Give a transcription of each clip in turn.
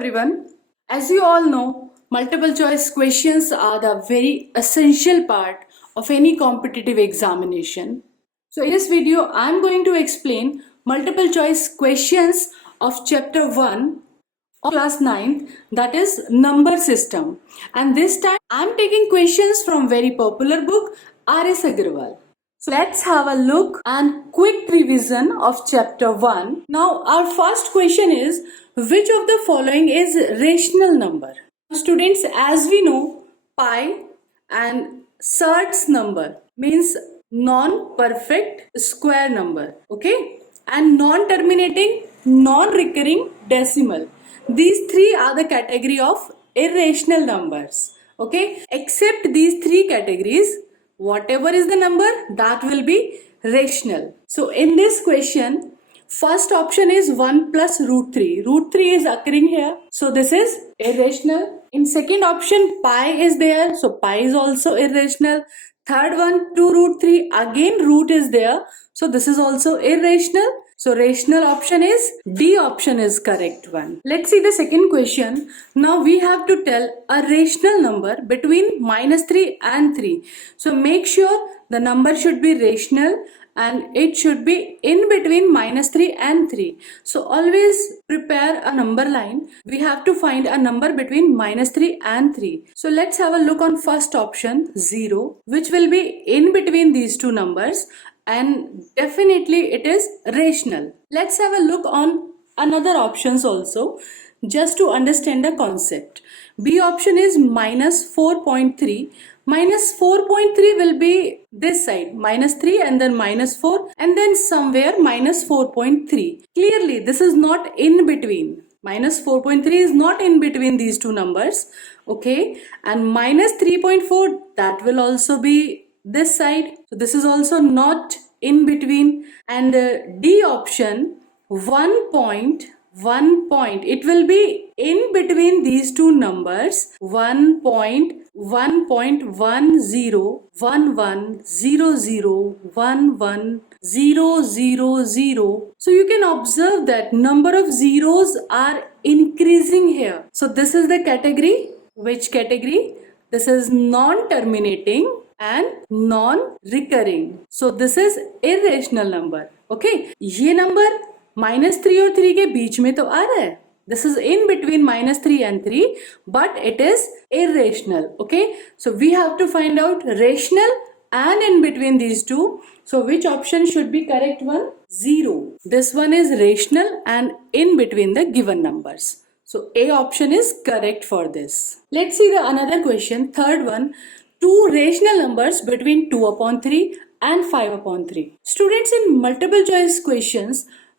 everyone. As you all know, multiple choice questions are the very essential part of any competitive examination. So in this video, I'm going to explain multiple choice questions of chapter 1 of class 9th, that is number system. And this time I'm taking questions from very popular book R.S. Agarwal. So let's have a look and quick revision of chapter 1. Now our first question is, which of the following is rational number? Students, as we know, pi and Surt's number means non-perfect square number, okay, and non-terminating, non-recurring decimal. These three are the category of irrational numbers, okay. Except these three categories, whatever is the number, that will be rational. So in this question, first option is 1 plus root 3. Root 3 is occurring here, so this is irrational. In second option, pi is there, so pi is also irrational. Third one, 2 root 3, again root is there, so this is also irrational. So rational option is D option is correct one. Let's see the second question. Now we have to tell a rational number between -3 and 3. So make sure the number should be rational and it should be in between -3 and 3. So always prepare a number line. We have to find a number between -3 and 3. So let's have a look on first option, 0, which will be in between these two numbers, and definitely it is rational. Let's have a look on another options also, just to understand the concept. B option is -4.3. -4.3 will be this side, -3 and then -4 and then somewhere -4.3. Clearly this is not in between. -4.3 is not in between these two numbers, okay, and -3.4, that will also be this side, so this is also not in between. And D option, 1 point, it will be in between these two numbers, 1.1.10011000. So you can observe that number of zeros are increasing here. So this is the category. Which category? This is non-terminating and non-recurring. So this is irrational number, okay. ये number -3 और 3 के बीच में तो आ रहा है. This is in between -3 and 3, but it is irrational, okay. So we have to find out rational and in between these two. So which option should be correct one? 0. This one is rational and in between the given numbers. So A option is correct for this. Let's see the another question, third one. Two rational numbers between 2/3 and 5/3. Students, in multiple choice questions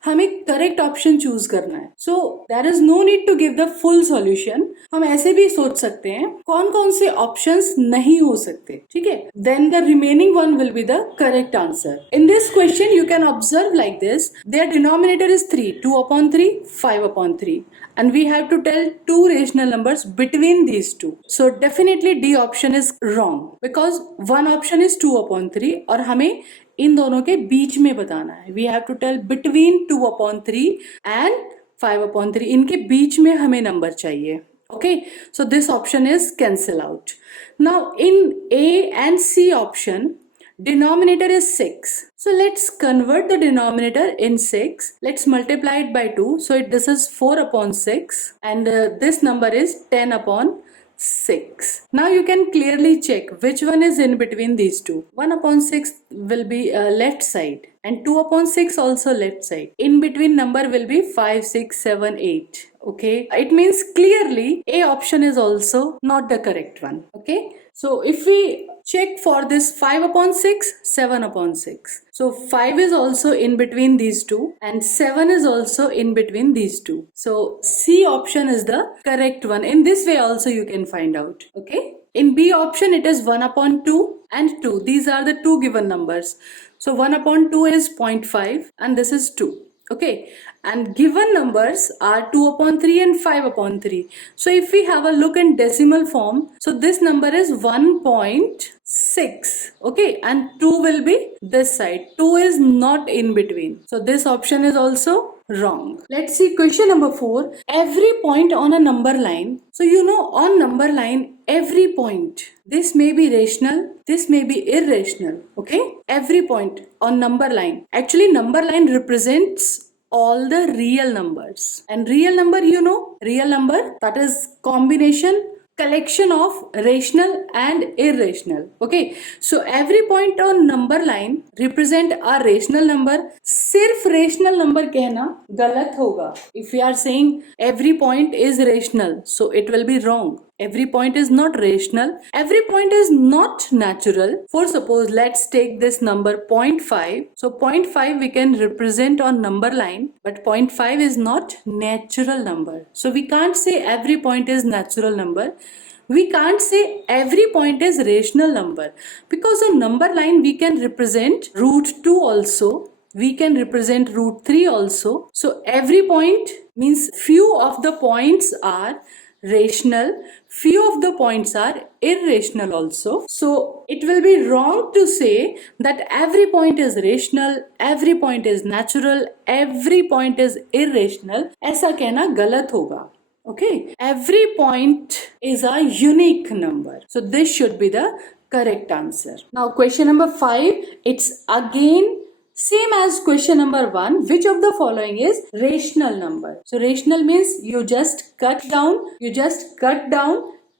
हमें correct option choose करना है. So there is no need to give the full solution. हम ऐसे भी सोच सकते हैं कौन कौन से ऑप्शंस नहीं हो सकते, ठीक है. Then the remaining one will be the correct answer. In this question you can observe like this. There denominator is 3, 2/3, 5/3, and we have to tell two rational numbers between these two. So definitely D option is wrong because one option is 2/3 और हमें इन दोनों के बीच में बताना है. We have to tell between 2/3 and 5/3. इनके बीच में हमें नंबर चाहिए, okay. So this option is cancel out. Now in A and C option, denominator is 6. So let's convert the denominator in 6. Let's multiply it by 2. So this is 4/6 and this number is 10/6. Now you can clearly check which one is in between these two. 1/6 will be left side and 2/6 also left side. In between number will be 5, 6, 7, 8. Okay, it means clearly A option is also not the correct one, okay. So if we check for this 5/6, 7/6. So 5 is also in between these two and 7 is also in between these two. So C option is the correct one. In this way also you can find out, okay. In B option it is 1/2 and 2. These are the two given numbers. So 1/2 is 0.5 and this is 2. Okay, and given numbers are 2 upon 3 and 5 upon 3. So if we have a look in decimal form, so this number is 1.6. Okay, and 2 will be this side. 2 is not in between. So this option is also wrong. Let's see question number 4. Every point on a number line. So you know, on number line, every point, this may be rational, this may be irrational. Okay, every point on number line. Actually, number line represents all the real numbers, and real number, you know, real number, that is combination, collection of rational and irrational. Okay, so every point on number line represent a rational number. सिर्फ rational number कहना गलत होगा. If we are saying every point is rational, so it will be wrong. Every point is not rational. Every point is not natural. For suppose, let's take this number 0.5. So 0.5 we can represent on number line, but 0.5 is not natural number. So we can't say every point is natural number. We can't say every point is rational number, because on number line we can represent root 2 also. We can represent root 3 also. So every point means few of the points are rational, few of the points are irrational also. So it will be wrong to say that every point is rational, every point is natural, every point is irrational. ऐसा कहना गलत होगा. Okay, every point is a unique number. So this should be the correct answer. Now question number 5, it's again same as question number 1. Which of the following is rational number? So rational means you just cut down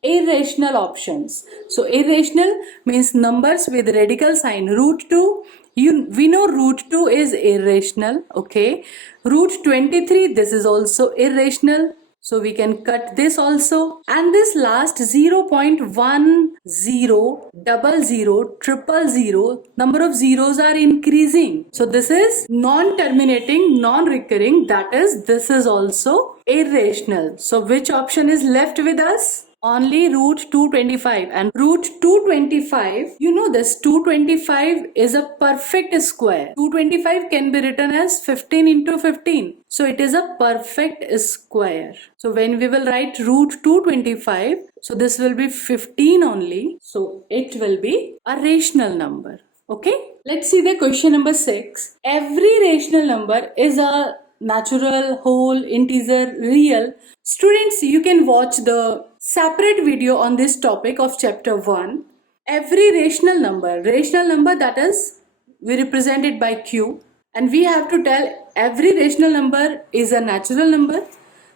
irrational options. So irrational means numbers with radical sign root 2. We know root 2 is irrational. Okay, root 23, this is also irrational. So we can cut this also. And this last 0.10000000, number of zeros are increasing. So this is non-terminating, non-recurring. That is, this is also irrational. So which option is left with us? Only root 225. And root 225, you know this, 225 is a perfect square. 225 can be written as 15 into 15. So it is a perfect square. So when we will write root 225, so this will be 15 only. So it will be a rational number. Okay, let's see the question number 6. Every rational number is a natural, whole, integer, real. Students, you can watch the separate video on this topic of chapter 1. Every rational number that is, we represent it by Q, and we have to tell every rational number is a natural number.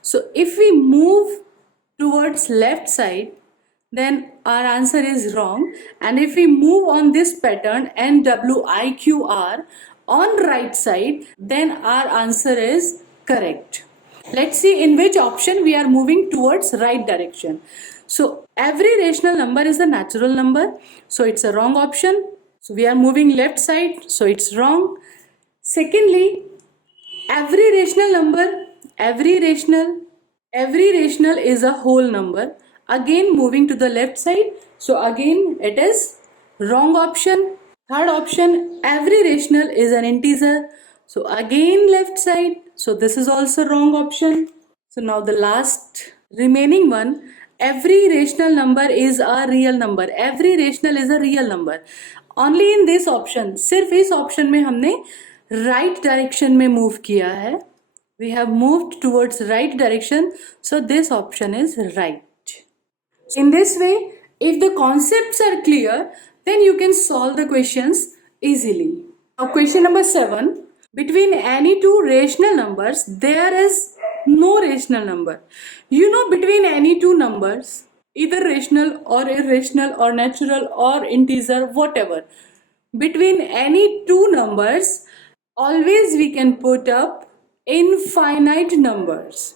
So if we move towards left side, then our answer is wrong. And if we move on this pattern NWIQR on right side, then our answer is correct. Let's see in which option we are moving towards right direction. So every rational number is a natural number, so it's a wrong option. So we are moving left side, so it's wrong. Secondly, every rational is a whole number. Again moving to the left side, so again it is wrong option. Third option, every rational is an integer. So again left side, so this is also wrong option. So now the last remaining one, every rational number is a real number. Every rational is a real number. Only in this option, सिर्फ इस option में हमने right direction में move किया है. We have moved towards right direction, so this option is right. In this way, if the concepts are clear, then you can solve the questions easily. Now question number 7. Between any two rational numbers, there is no rational number. You know, between any two numbers, either rational or irrational or natural or integer, whatever. Between any two numbers, always we can put up infinite numbers.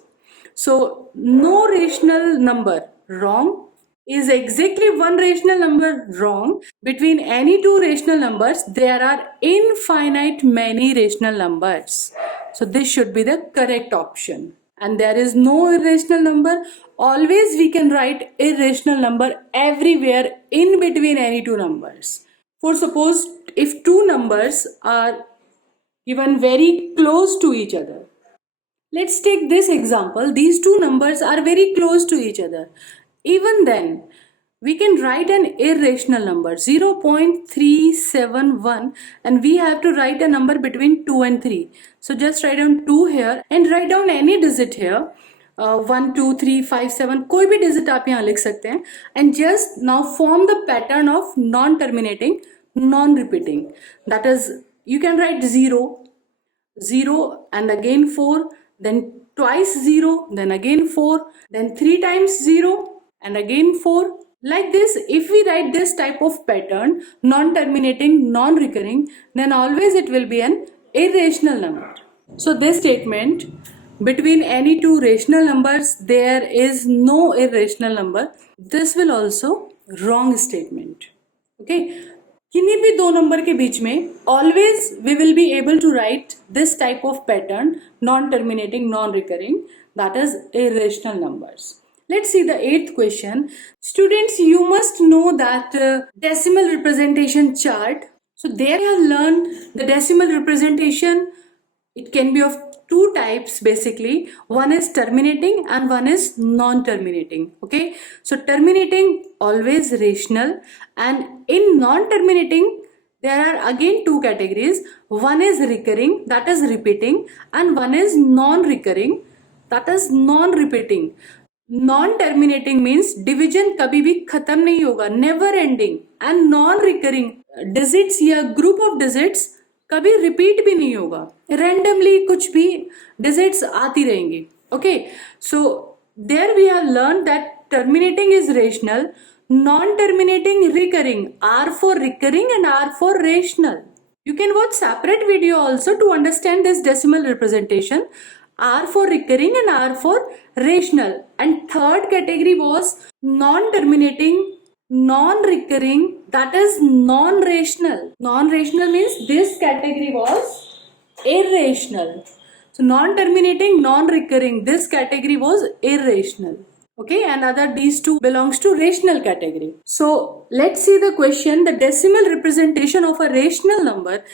So no rational number, wrong. Is exactly one rational number, wrong. Between any two rational numbers, there are infinite many rational numbers. So this should be the correct option. And there is no irrational number. Always we can write irrational number everywhere in between any two numbers. For suppose if two numbers are even very close to each other. Let's take this example. These two numbers are very close to each other. Even then, we can write an irrational number 0.371, and we have to write a number between 2 and 3. So just write down 2 here and write down any digit here. 1 2 3 5 7 कोई भी digit आप यहाँ लिख सकते हैं, and just now form the pattern of non-terminating, non-repeating. That is, you can write 0 and again 4, then twice 0, then again 4, then 3 times 0 and again 4. Like this, if we write this type of pattern, non-terminating, non-recurring, then always it will be an irrational number. So this statement, between any two rational numbers there is no irrational number, this will also wrong statement. Okay, किन्हीं भी दो number के बीच में always we will be able to write this type of pattern, non-terminating, non-recurring, that is irrational numbers. Let's see the 8th question. Students, you must know that decimal representation chart. So there you have learned the decimal representation. It can be of two types basically. One is terminating and one is non-terminating. Okay, so terminating always rational, and in non-terminating there are again two categories. One is recurring, that is repeating, and one is non-recurring, that is non-repeating. Non-terminating means division कभी भी खत्म नहीं होगा, never ending, and non-recurring digits या group of digits कभी repeat भी नहीं होगा, randomly कुछ भी digits आती रहेंगी. Okay, so there we have learned that terminating is rational, non-terminating recurring, R for recurring and R for rational. You can watch separate video also to understand this decimal representation. R for recurring and R for rational. And third category was non-terminating, non-recurring, that is non-rational. Non-rational means this category was irrational. So non-terminating, non-recurring, this category was irrational. Okay, and other these two belongs to rational category. So let's see the question. The decimal representation of a rational number,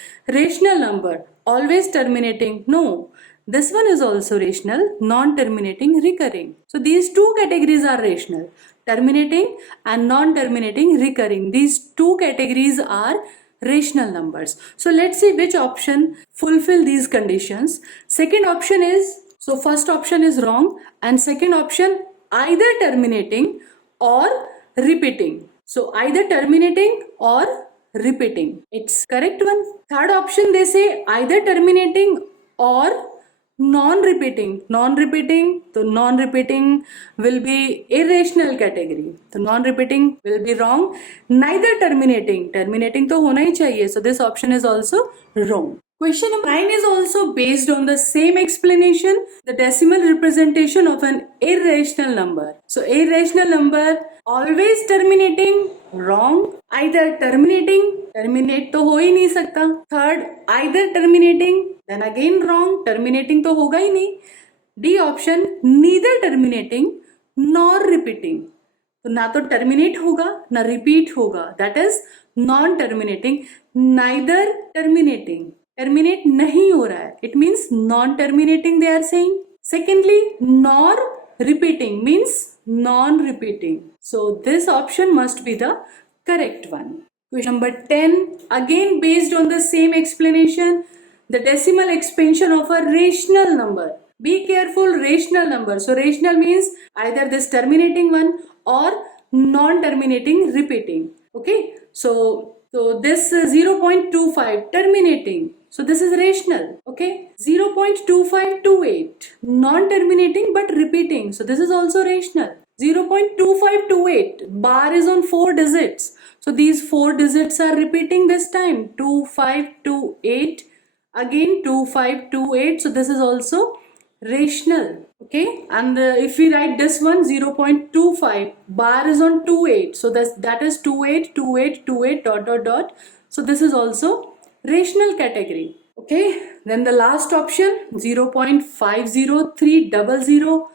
always terminating? No. This one is also rational, non-terminating, recurring. So these two categories are rational, terminating and non-terminating, recurring. These two categories are rational numbers. So let's see which option fulfill these conditions. Second option is, so first option is wrong, and second option either terminating or repeating. So either terminating or repeating, it's correct one. Third option they say either terminating or non-repeating. So non-repeating will be irrational category, so non-repeating will be wrong. Neither terminating तो होना ही चाहिए, so this option is also wrong. Question number 9 is also based on the same explanation, the decimal representation of an irrational number. So irrational number always terminating, wrong. Either terminating, terminate तो हो ही नहीं सकता. Third, either terminating, then again wrong, terminating तो होगा ही नहीं. D option, neither terminating nor repeating. तो ना तो terminate होगा ना repeat होगा, that is non-terminating. Neither terminating, terminate नहीं हो रहा है, it means non-terminating they are saying. Secondly, nor repeating means non-repeating. So this option must be the correct one. Question number 10, again based on the same explanation, the decimal expansion of a rational number. Be careful, rational number. So rational means either this terminating one or non-terminating, repeating. Okay, so this 0.25 terminating, so this is rational. Okay, 0.2528 non-terminating but repeating, so this is also rational. 0.2528, bar is on 4 digits, so these 4 digits are repeating this time. 2528, again 2528, so this is also rational. Okay, and if we write this one 0.25, bar is on 28, so that is 28 28 28 ... So this is also rational category. Okay, then the last option 0.50300 000,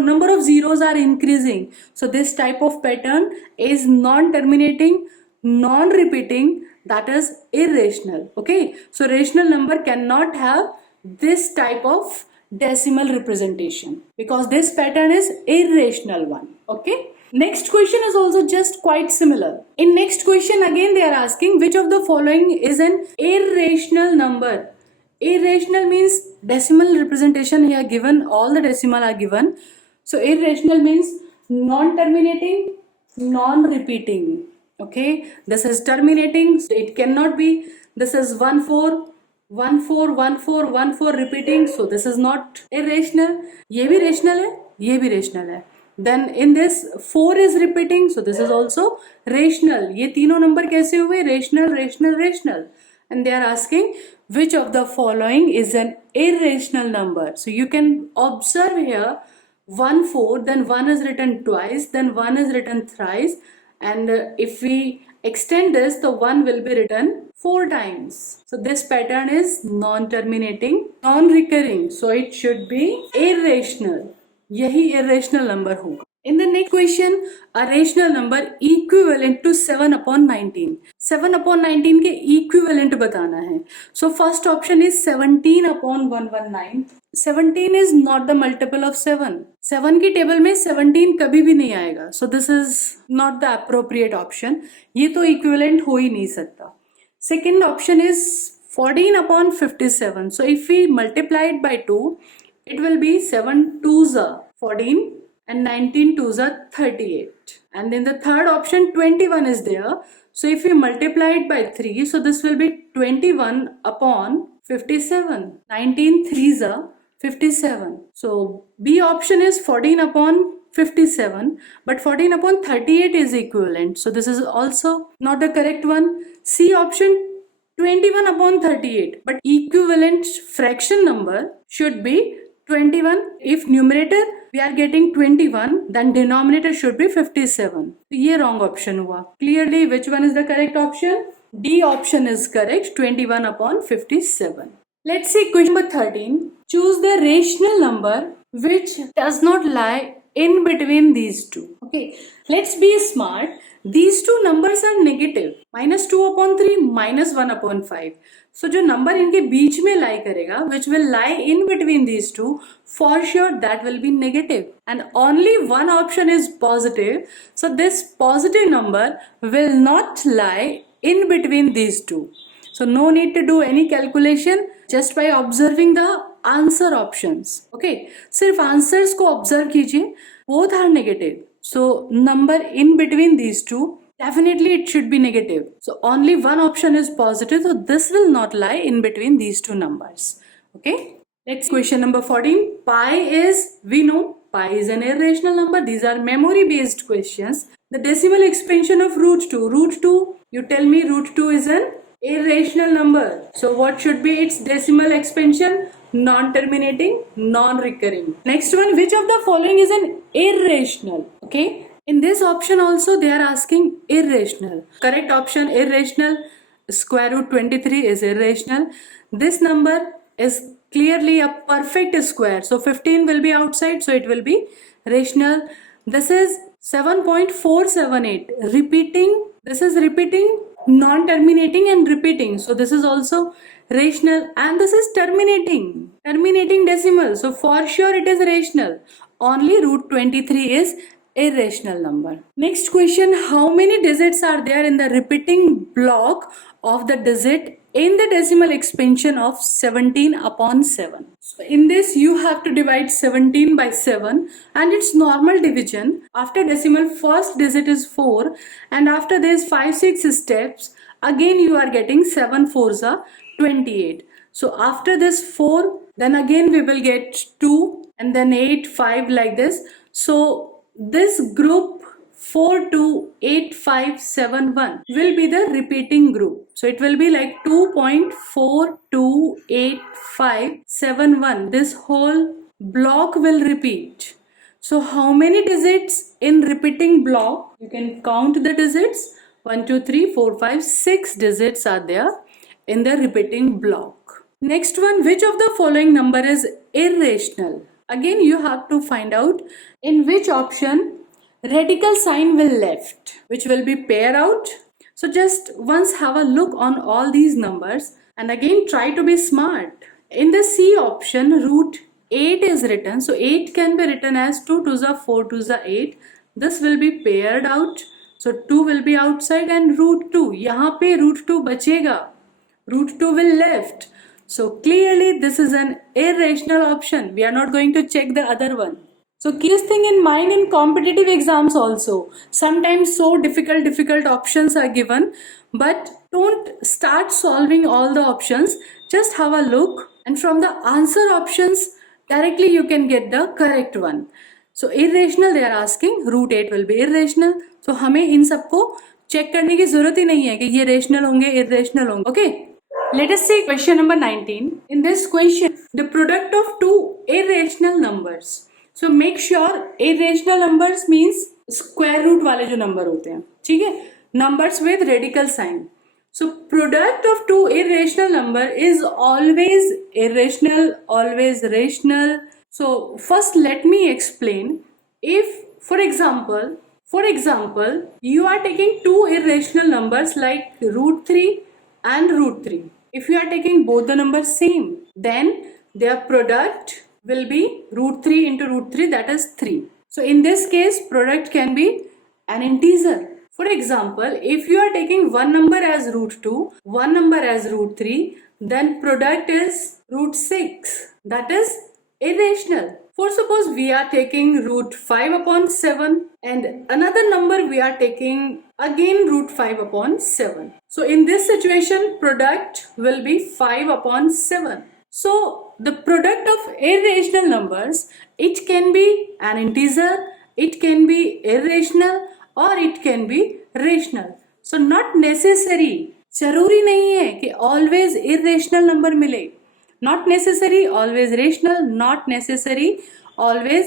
number of zeros are increasing, so this type of pattern is non-terminating, non-repeating, that is irrational. Okay, so rational number cannot have this type of decimal representation because this pattern is irrational one. Okay, next question is also just quite similar. In next question again they are asking which of the following is an irrational number. Irrational means decimal representation here given, all the decimal are given. So irrational means non-terminating, non-repeating. Okay, this is terminating, so it cannot be. This is 1 4 1 4 1 4 1 4 repeating, so this is not irrational. ये भी rational है, ये भी rational है. Then in this 4 is repeating, so this is also rational. ये तीनों number कैसे हुए? Rational, rational, rational. And they are asking which of the following is an irrational number. So you can observe here 1 4, then 1 is written twice, then 1 is written thrice, and if we extend this, the 1 will be written 4 times. So this pattern is non-terminating, non-recurring, so it should be irrational. यही irrational number होगा. In the next question, a rational number equivalent to 7 upon 19. 7 upon 19 के equivalent बताना है. So first option is 17 upon 119. 17 is not the multiple of 7. 7 की table में 17 कभी भी नहीं आएगा. So this is not the appropriate option. ये तो equivalent हो ही नहीं सकता. Second option is 14 upon 57. So if we multiply it by 2, it will be 7 2s are 14 and 19 2s are 38. And in the third option 21 is there. So if we multiply it by 3, so this will be 21 upon 57. 19 3s are 57. So B option is 14 upon 57, but 14 upon 38 is equivalent. So this is also not the correct one. C option 21 upon 38, but equivalent fraction number should be 21. If numerator we are getting 21, then denominator should be 57. So ये wrong option हुआ. Clearly which one is the correct option? D option is correct, 21 upon 57. Let's see question number 13. Choose the rational number which does not lie in between these two. Okay, let's be smart. These two numbers are negative. -2 upon 3, -1 upon 5. So जो number इनके बीच में lie करेगा, which will lie in between these two, for sure that will be negative. And only one option is positive. So this positive number will not lie in between these two. So no need to do any calculation, just by observing the answer options. Okay, सिर्फ answers को observe कीजिए, both are negative. So number in between these two, definitely it should be negative. So only one option is positive, so this will not lie in between these two numbers. Okay, next question number 14. Pi is, we know pi is an irrational number. These are memory based questions. The decimal expansion of root 2. Root 2, you tell me root 2 is an irrational number. So what should be its decimal expansion? Non-terminating, non-recurring. Next one, which of the following is an irrational? Okay, in this option also they are asking irrational. Correct option irrational. Square root 23 is irrational. This number is clearly a perfect square, so 15 will be outside, so it will be rational. This is 7.478 repeating. This is repeating, non-terminating and repeating, so this is also rational. And this is terminating decimal, so for sure it is rational. Only root 23 is irrational number. Next question, how many digits are there in the repeating block of the digit in the decimal expansion of 17 upon 7? So in this you have to divide 17 by 7 and its normal division. After decimal first digit is 4 and after this 5-6 steps again you are getting 7 4s are 28. So after this 4, then again we will get 2 and then 8 5 like this. So this group 4 2 8 5 7 1 will be the repeating group. So it will be like 2.42857 This whole block will repeat. So how many digits in repeating block? You can count the digits. 1 2 3 4 5 6 digits are there in the repeating block. Next one, which of the following number is irrational? Again you have to find out in which option radical sign will left, which will be pair out. So just once have a look on all these numbers and again try to be smart. In the C option, root 8 is written. So 8 can be written as 2 to the 4 to the 8. This will be paired out. So 2 will be outside and root 2. यहाँ पे root 2 बचेगा. Root 2 will left. So clearly this is an irrational option. We are not going to check the other one. So keep this thing in mind in competitive exams also. Sometimes so difficult options are given, but don't start solving all the options. Just have a look and from the answer options directly you can get the correct one. So irrational they are asking, root 8 will be irrational. So हमें इन सबको check करने की जरूरत ही नहीं है कि ये rational होंगे, irrational होंगे. Okay? Let us see question number 19. In this question, the product of two irrational numbers. So make sure irrational numbers means square root वाले जो number होते हैं, ठीक है? Numbers with radical sign. So product of two irrational number is always irrational, always rational. So first let me explain. If for example, you are taking two irrational numbers like root 3 and root 3. If you are taking both the numbers same, then their product will be root 3 into root 3, that is 3. So in this case, product can be an integer. For example, if you are taking one number as root 2, one number as root 3, then product is root 6. That is irrational. For suppose we are taking root 5 upon 7 and another number we are taking again root 5 upon 7. So in this situation, product will be 5 upon 7. So the product of irrational numbers, it can be an integer, it can be irrational or it can be rational. So not necessary, जरूरी नहीं है कि always irrational number मिले. Not necessary, always rational, not necessary, always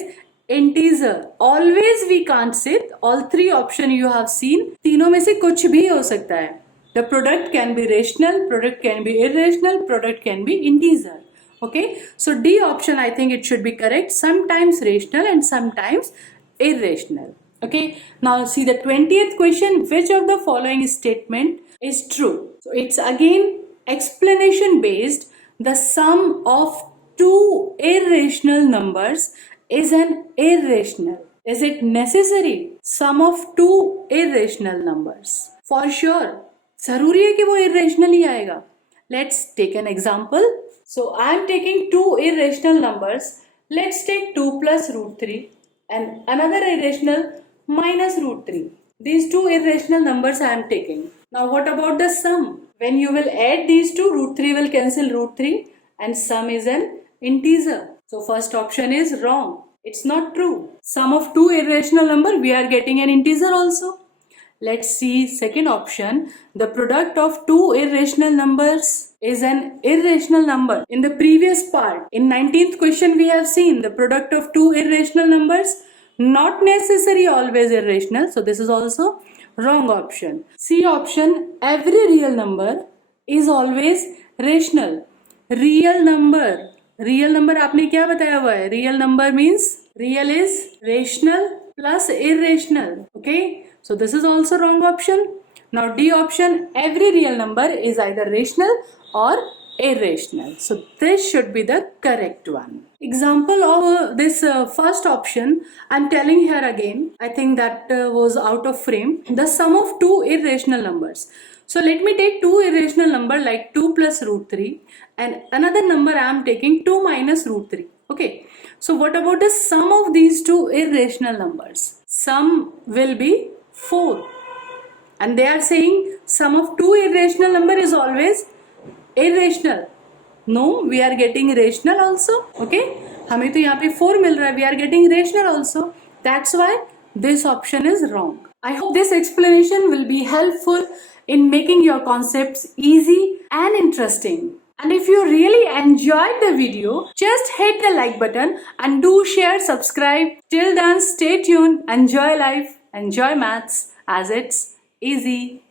integer. Always we can't say. All three option you have seen, तीनों में से कुछ भी हो सकता है. The product can be rational, product can be irrational, product can be integer. Okay, so D option I think it should be correct. Sometimes rational and sometimes irrational. Okay, now see the 20th question. Which of the following statement is true? So it's again explanation based. The sum of two irrational numbers is an irrational. Is it necessary? Sum of two irrational numbers. For sure. जरूरी है कि वो irrational ही आएगा. Let's take an example. So I am taking two irrational numbers. Let's take 2 plus root 3 and another irrational minus root 3. These two irrational numbers I am taking. Now what about the sum? When you will add these two, root 3 will cancel root 3 and sum is an integer. So first option is wrong. It's not true. Sum of two irrational number, we are getting an integer also. Let's see second option. The product of two irrational numbers is an irrational number. In the previous part, in 19th question we have seen the product of two irrational numbers, not necessary always irrational. So this is also wrong option. C option, every real number is always rational. Real number आपने क्या बताया हुआ है? Real number means real is rational plus irrational. Okay, so this is also wrong option. Now D option, every real number is either rational or irrational. So this should be the correct one. Example of this first option, I'm telling here again, I think that was out of frame. The sum of two irrational numbers. So let me take two irrational number like 2 plus root 3 and another number I am taking 2 minus root 3. Okay. So what about the sum of these two irrational numbers? Sum will be 4. And they are saying sum of two irrational number is always irrational. No, we are getting rational also. Okay. हमें तो यहाँ पे 4 मिल रहा है. We are getting rational also. That's why this option is wrong. I hope this explanation will be helpful in making your concepts easy and interesting. And if you really enjoyed the video, just hit the like button and do share, subscribe. Till then, stay tuned, enjoy life, enjoy maths as it's easy.